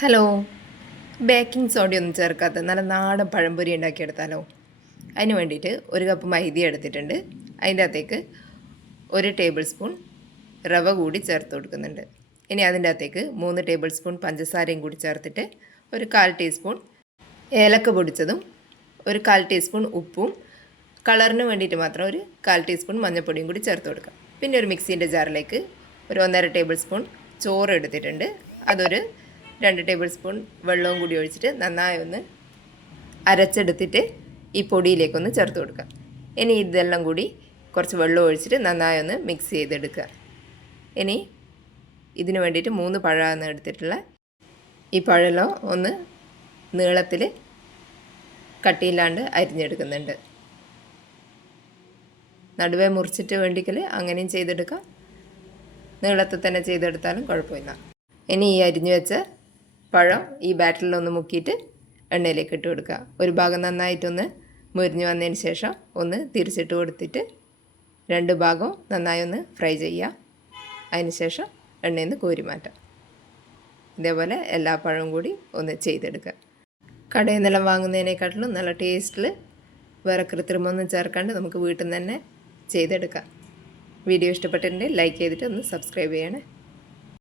Hello, baking സോഡയൊന്നും ചേർക്കാത്ത നല്ല നാടൻ പഴംപൊരി ഉണ്ടാക്കിയെടുത്താലോ? അതിന് വേണ്ടിയിട്ട് ഒരു കപ്പ് മൈദ എടുത്തിട്ടുണ്ട്. അതിൻ്റെ അകത്തേക്ക് 1 ടേബിൾ സ്പൂൺ റവ കൂടി ചേർത്ത് കൊടുക്കുന്നുണ്ട്. ഇനി അതിൻ്റെ അകത്തേക്ക് 3 ടേബിൾ സ്പൂൺ പഞ്ചസാരയും കൂടി ചേർത്തിട്ട് ഒരു 1/4 ടീസ്പൂൺ ഏലക്ക പൊടിച്ചതും ഒരു 1/4 ടീസ്പൂൺ ഉപ്പും കളറിന് വേണ്ടിയിട്ട് മാത്രം ഒരു 1/4 ടീസ്പൂൺ മഞ്ഞൾപ്പൊടിയും കൂടി ചേർത്ത് കൊടുക്കാം. പിന്നെ ഒരു മിക്സീൻ്റെ ജാറിലേക്ക് ഒരു 1.5 ടേബിൾ സ്പൂൺ ചോറ് എടുത്തിട്ടുണ്ട്. അതൊരു 2 ടേബിൾ സ്പൂൺ വെള്ളവും കൂടി ഒഴിച്ചിട്ട് നന്നായി ഒന്ന് അരച്ചെടുത്തിട്ട് ഈ പൊടിയിലേക്കൊന്ന് ചേർത്ത് കൊടുക്കുക. ഇനി ഇതെല്ലാം കൂടി കുറച്ച് വെള്ളം ഒഴിച്ചിട്ട് നന്നായി ഒന്ന് മിക്സ് ചെയ്തെടുക്കുക. ഇനി ഇതിന് വേണ്ടിയിട്ട് 3 പഴമാണ് എടുത്തിട്ടുള്ള. ഈ പഴമെല്ലാം ഒന്ന് നീളത്തിൽ കട്ടിയില്ലാണ്ട് അരിഞ്ഞെടുക്കുന്നുണ്ട്. നടുവേ മുറിച്ചിട്ട് വേണ്ടിക്കൽ അങ്ങനെയും ചെയ്തെടുക്കാം, നീളത്തിൽ തന്നെ ചെയ്തെടുത്താലും കുഴപ്പമില്ല. ഇനി ഈ അരിഞ്ഞു വെച്ച പഴം ഈ ബാറ്ററിലൊന്ന് മുക്കിയിട്ട് എണ്ണയിലേക്ക് ഇട്ട് കൊടുക്കുക. ഒരു ഭാഗം നന്നായിട്ടൊന്ന് മുരിഞ്ഞ് വന്നതിന് ശേഷം ഒന്ന് തിരിച്ചിട്ട് കൊടുത്തിട്ട് 2 ഭാഗവും നന്നായി ഒന്ന് ഫ്രൈ ചെയ്യുക. അതിന് ശേഷം എണ്ണയിൽ നിന്ന് കോരി മാറ്റാം. ഇതേപോലെ എല്ലാ പഴവും കൂടി ഒന്ന് ചെയ്തെടുക്കുക. കടയിൽ നിന്നെല്ലാം വാങ്ങുന്നതിനേക്കാട്ടിലും നല്ല ടേസ്റ്റിൽ വേറെ കൃത്രിമൊന്നും ചേർക്കാണ്ട് നമുക്ക് വീട്ടിൽ നിന്ന് തന്നെ ചെയ്തെടുക്കാം. വീഡിയോ ഇഷ്ടപ്പെട്ടിട്ടുണ്ടെങ്കിൽ ലൈക്ക് ചെയ്തിട്ട് ഒന്ന് സബ്സ്ക്രൈബ് ചെയ്യണേ.